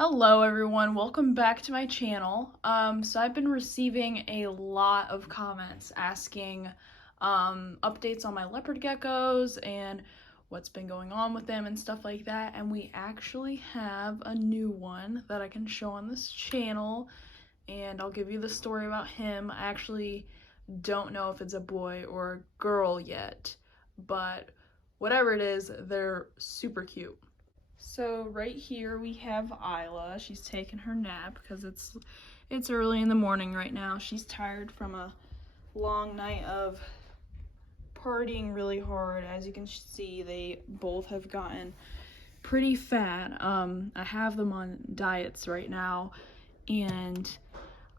Hello everyone, welcome back to my channel. So I've been receiving a lot of comments asking updates on my leopard geckos and what's been going on with them and stuff like that, and we actually have a new one that I can show on this channel, and I'll give you the story about him. I actually don't know if it's a boy or a girl yet, but whatever it is, they're super cute. So right here we have Isla. She's taking her nap because it's early in the morning right now. She's tired from a long night of partying really hard. As you can see, they both have gotten pretty fat. I have them on diets right now, and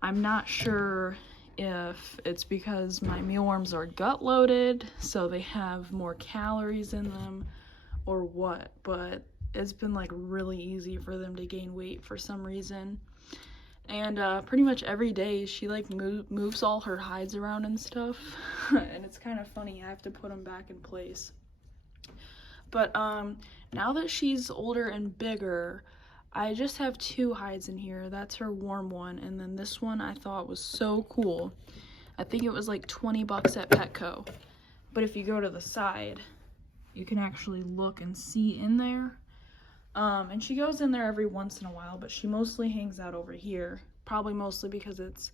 I'm not sure if it's because my mealworms are gut loaded, so they have more calories in them, or what, but it's been like really easy for them to gain weight for some reason. And pretty much every day she like moves all her hides around and stuff and it's kind of funny. I have to put them back in place. But now that she's older and bigger, I just have two hides in here. That's her warm one, and then this one I thought was so cool. I think it was like 20 bucks at Petco, but if you go to the side you can actually look and see in there. And she goes in there every once in a while, but she mostly hangs out over here, probably mostly because it's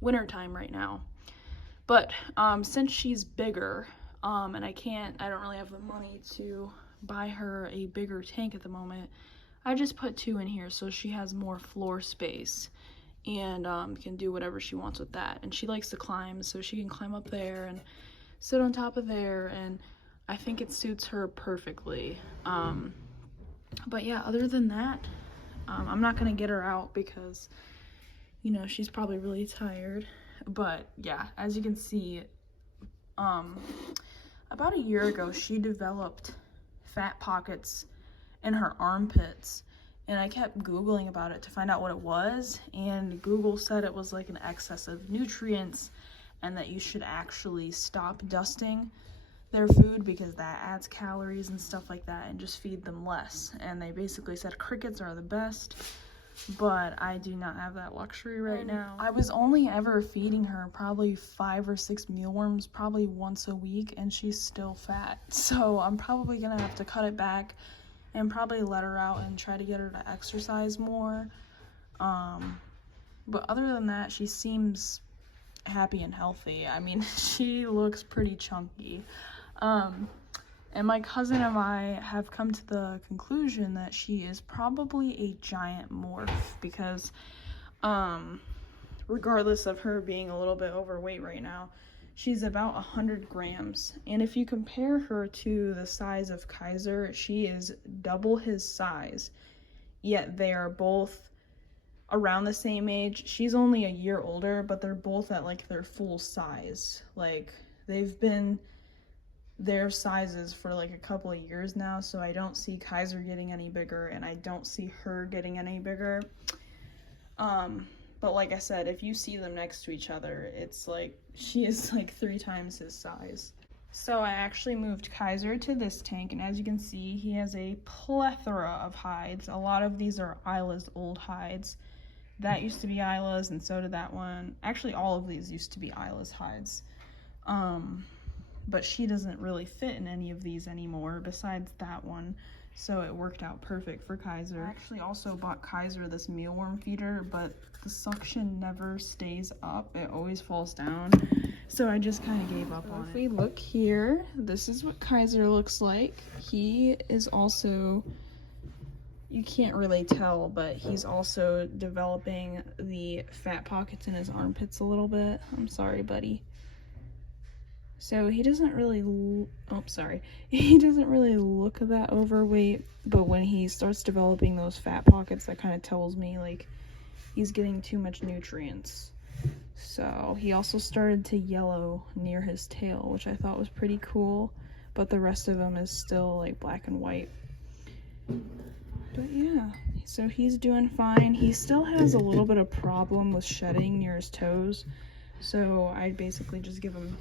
winter time right now. But since she's bigger, and I don't really have the money to buy her a bigger tank at the moment, I just put two in here so she has more floor space and can do whatever she wants with that. And she likes to climb, so she can climb up there and sit on top of there, and I think it suits her perfectly. But yeah, other than that, I'm not gonna get her out because, you know, she's probably really tired. But yeah, as you can see, about a year ago, she developed fat pockets in her armpits, and I kept Googling about it to find out what it was, and Google said it was like an excess of nutrients and that you should actually stop dusting their food because that adds calories and stuff like that, and just feed them less. And they basically said crickets are the best, but I do not have that luxury right now. I was only ever feeding her probably 5 or 6 mealworms, probably once a week, and she's still fat. So I'm probably gonna have to cut it back and probably let her out and try to get her to exercise more. But other than that, she seems happy and healthy. I mean, she looks pretty chunky. And my cousin and I have come to the conclusion that she is probably a giant morph because, regardless of her being a little bit overweight right now, she's about 100 grams. And if you compare her to the size of Kaiser, she is double his size, yet they are both around the same age. She's only a year older, but they're both at like their full size. Like, they've been their sizes for like a couple of years now, so I don't see Kaiser getting any bigger and I don't see her getting any bigger. But like I said, if you see them next to each other, it's like she is like 3 times his size. So I actually moved Kaiser to this tank, and as you can see, he has a plethora of hides. A lot of these are Isla's old hides. That used to be Isla's, and so did that one. Actually, all of these used to be Isla's hides. But she doesn't really fit in any of these anymore besides that one, so it worked out perfect for Kaiser. I actually also bought Kaiser this mealworm feeder, but the suction never stays up. It always falls down, so I just kind of gave up on it. If we look here, this is what Kaiser looks like. He is also, you can't really tell, but he's also developing the fat pockets in his armpits a little bit. I'm sorry, buddy. So he doesn't really, he doesn't really look that overweight, but when he starts developing those fat pockets, that kind of tells me like he's getting too much nutrients. So he also started to yellow near his tail, which I thought was pretty cool, but the rest of him is still like black and white. But yeah, so he's doing fine. He still has a little bit of problem with shedding near his toes, so I basically just give him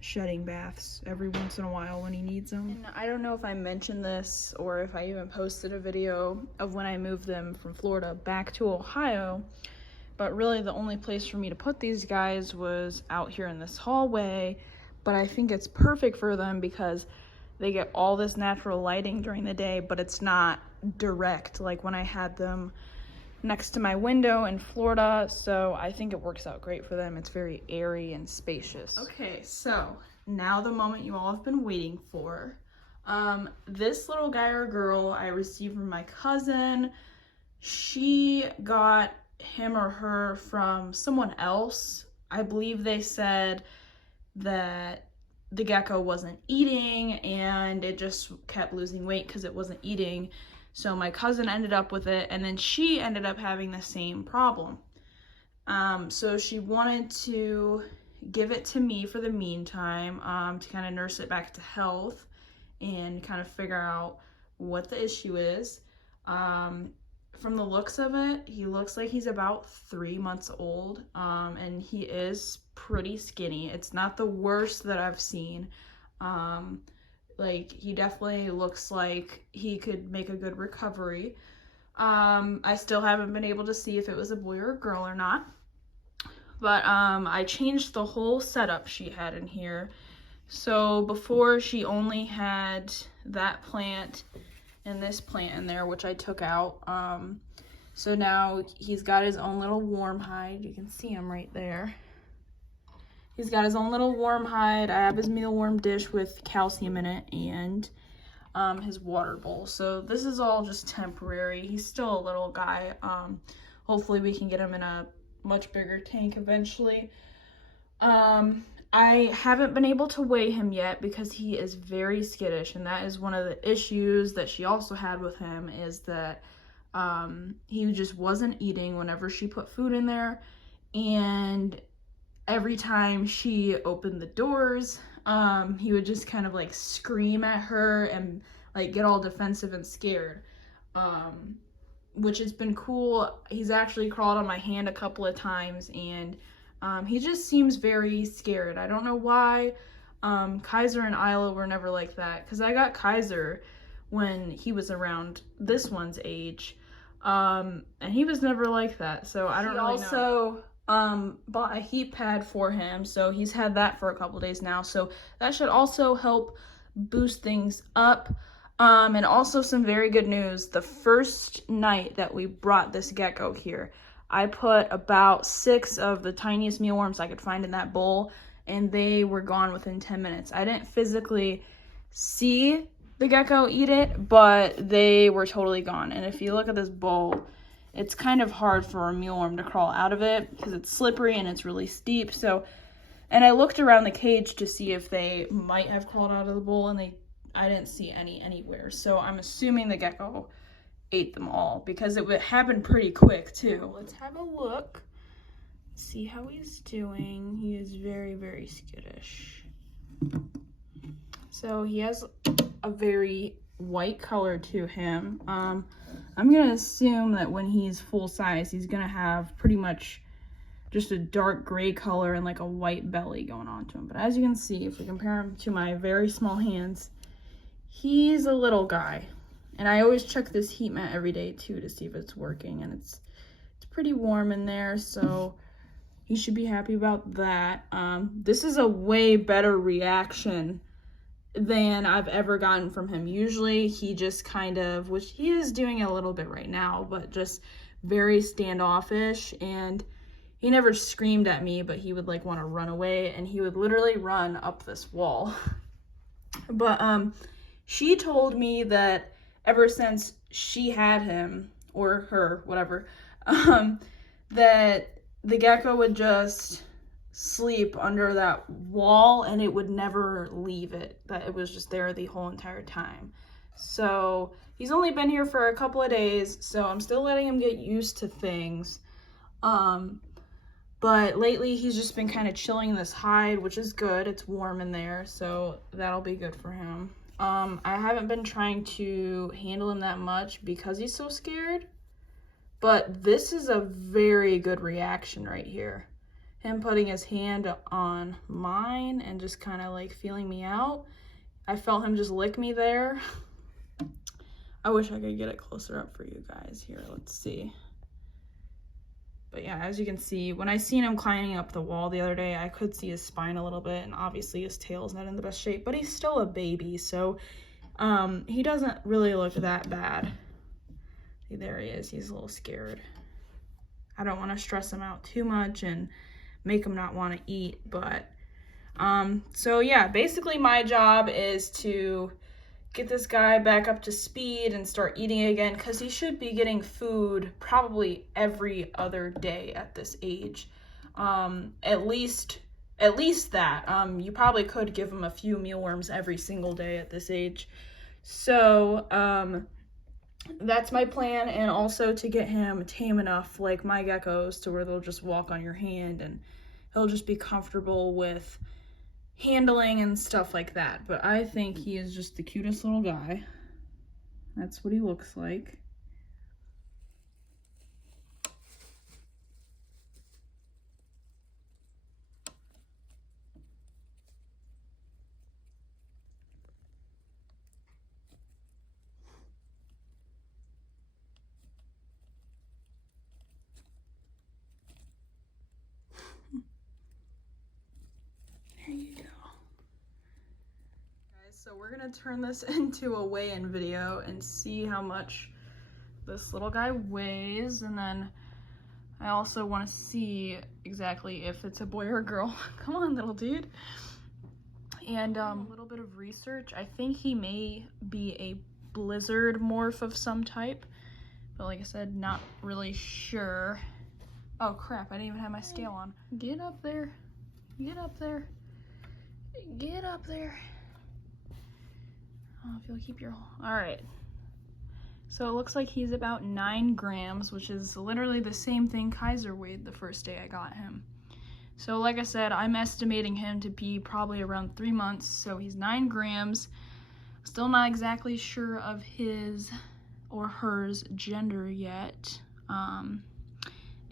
shedding baths every once in a while when he needs them. And I don't know if I mentioned this or if I even posted a video of when I moved them from Florida back to Ohio, but really the only place for me to put these guys was out here in this hallway. But I think it's perfect for them because they get all this natural lighting during the day, but it's not direct like when I had them next to my window in Florida. So I think it works out great for them. It's very airy and spacious. Okay, so now the moment you all have been waiting for. This little guy or girl I received from my cousin. She got him or her from someone else. I believe they said that the gecko wasn't eating and it just kept losing weight because it wasn't eating. So my cousin ended up with it, and then she ended up having the same problem. So she wanted to give it to me for the meantime, to kind of nurse it back to health and kind of figure out what the issue is. From the looks of it, he looks like he's about 3 months old, and he is pretty skinny. It's not the worst that I've seen. Like, he definitely looks like he could make a good recovery. I still haven't been able to see if it was a boy or a girl or not. But I changed the whole setup she had in here. So before, she only had that plant and this plant in there, which I took out. So now he's got his own little warm hide. You can see him right there. He's got his own little warm hide. I have his meal worm dish with calcium in it and his water bowl. So this is all just temporary. He's still a little guy. Hopefully we can get him in a much bigger tank eventually. I haven't been able to weigh him yet because he is very skittish, and that is one of the issues that she also had with him, is that he just wasn't eating whenever she put food in there, and every time she opened the doors, he would just kind of like scream at her and like get all defensive and scared, which has been cool. He's actually crawled on my hand a couple of times, and he just seems very scared. I don't know why. Kaiser and Isla were never like that, because I got Kaiser when he was around this one's age, and he was never like that, so I don't really know. Bought a heat pad for him, so he's had that for a couple days now, so that should also help boost things up. And also some very good news. The first night that we brought this gecko here, I put about 6 of the tiniest mealworms I could find in that bowl, and they were gone within 10 minutes. I didn't physically see the gecko eat it, but they were totally gone. And if you look at this bowl, it's kind of hard for a mealworm to crawl out of it because it's slippery and it's really steep. So, and I looked around the cage to see if they might have crawled out of the bowl, and I didn't see any anywhere. So I'm assuming the gecko ate them all because it happened pretty quick too. Let's have a look, see how he's doing. He is very, very skittish. So he has a very white color to him. I'm gonna assume that when he's full size, he's gonna have pretty much just a dark gray color and like a white belly going on to him. But as you can see, if we compare him to my very small hands, he's a little guy. And I always check this heat mat every day too to see if it's working, and it's pretty warm in there, so he should be happy about that. This is a way better reaction than I've ever gotten from him. Usually he just kind of, which he is doing a little bit right now, but just very standoffish, and he never screamed at me, but he would like want to run away, and he would literally run up this wall. But she told me that ever since she had him, or her, whatever, that the gecko would just sleep under that wall and it would never leave it, that it was just there the whole entire time. So he's only been here for a couple of days, so I'm still letting him get used to things. But lately he's just been kind of chilling in this hide, which is good. It's warm in there, so that'll be good for him. I haven't been trying to handle him that much because he's so scared, but this is a very good reaction right here. him putting his hand on mine and just kind of like feeling me out. I felt him just lick me there. I wish I could get it closer up for you guys here. Let's see. But yeah, as you can see, when I seen him climbing up the wall the other day, I could see his spine a little bit, and obviously his tail's not in the best shape, but he's still a baby, so he doesn't really look that bad. See, there he is. He's a little scared. I don't want to stress him out too much and make him not want to eat, but so yeah, basically my job is to get this guy back up to speed and start eating again, because he should be getting food probably every other day at this age. At least that. You probably could give him a few mealworms every single day at this age. So that's my plan, and also to get him tame enough like my geckos to where they'll just walk on your hand and he'll just be comfortable with handling and stuff like that. But I think he is just the cutest little guy. That's what he looks like. There you go. So we're gonna turn this into a weigh-in video and see how much this little guy weighs, and then I also want to see exactly if it's a boy or a girl. Come on, little dude. And a little bit of research. I think he may be a blizzard morph of some type, but like I said, not really sure. Oh crap, I didn't even have my scale on. Get up there. Get up there. Get up there. Oh, if you'll keep your... Alright. So it looks like he's about 9 grams, which is literally the same thing Kaiser weighed the first day I got him. So like I said, I'm estimating him to be probably around 3 months, so he's 9 grams. Still not exactly sure of his or hers gender yet. And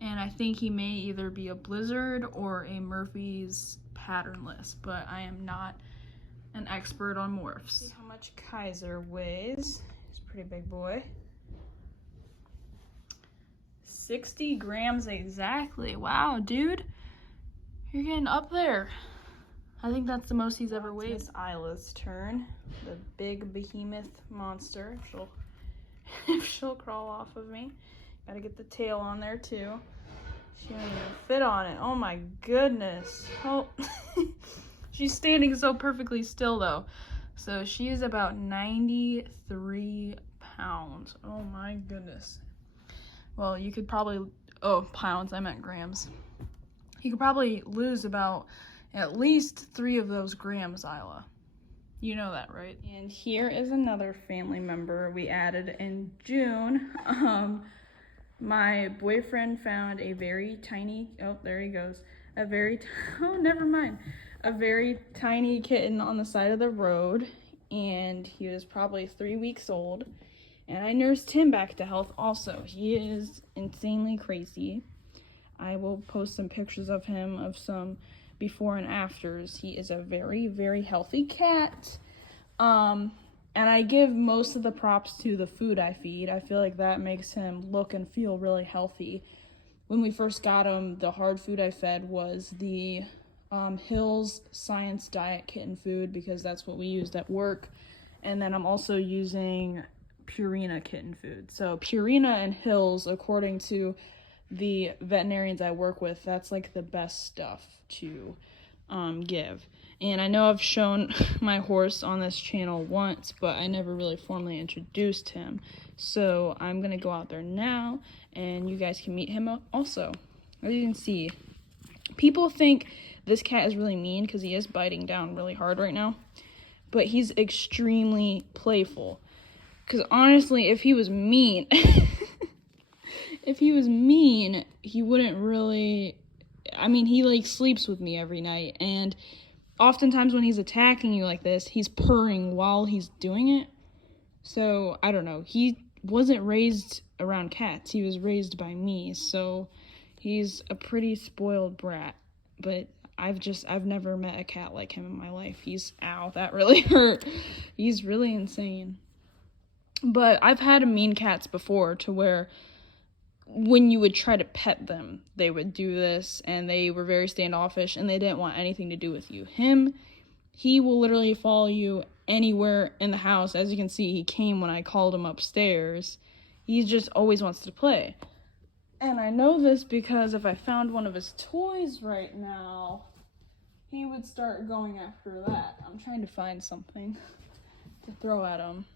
I think he may either be a blizzard or a Murphy's patternless, but I am not an expert on morphs. See how much Kaiser weighs. He's a pretty big boy. 60 grams exactly. Wow, dude. You're getting up there. I think that's the most he's ever weighed. It's Isla's turn. The big behemoth monster. If she'll crawl off of me. Gotta get the tail on there too. She won't even fit on it. Oh my goodness. Oh. She's standing so perfectly still though. So she is about 93 pounds. Oh my goodness. Well, you could probably, oh, pounds, I meant grams. You could probably lose about at least 3 of those grams, Isla. You know that, right? And here is another family member we added in June. My boyfriend found a very tiny, oh, there he goes. Oh, never mind. A very tiny kitten on the side of the road, and he was probably 3 weeks old. And I nursed him back to health also. He is insanely crazy. I will post some pictures of him of some before and afters. He is a very, very healthy cat. And I give most of the props to the food I feed. I feel like that makes him look and feel really healthy. When we first got him, the hard food I fed was the Hill's Science Diet kitten food, because that's what we used at work. And then I'm also using Purina kitten food. So Purina and Hill's, according to the veterinarians I work with, that's like the best stuff to give. And I know I've shown my horse on this channel once, but I never really formally introduced him. So I'm gonna go out there now and you guys can meet him also. As you can see, people think this cat is really mean because he is biting down really hard right now, but he's extremely playful. Because honestly, if he was mean, he wouldn't really, I mean, he like sleeps with me every night, and oftentimes when he's attacking you like this, he's purring while he's doing it. So, I don't know, he wasn't raised around cats, he was raised by me, so he's a pretty spoiled brat. but I've never met a cat like him in my life. Ow, that really hurt. He's really insane. But I've had mean cats before to where when you would try to pet them, they would do this, and they were very standoffish, and they didn't want anything to do with you. He will literally follow you anywhere in the house. As you can see, he came when I called him upstairs. He just always wants to play. And I know this because if I found one of his toys right now, he would start going after that. I'm trying to find something to throw at him.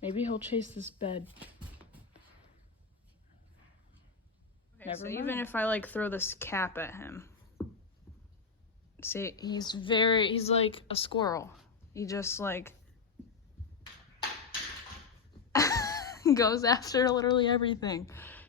Maybe he'll chase this bed. Okay, so even if I throw this cap at him, see, he's like a squirrel. He just goes after literally everything.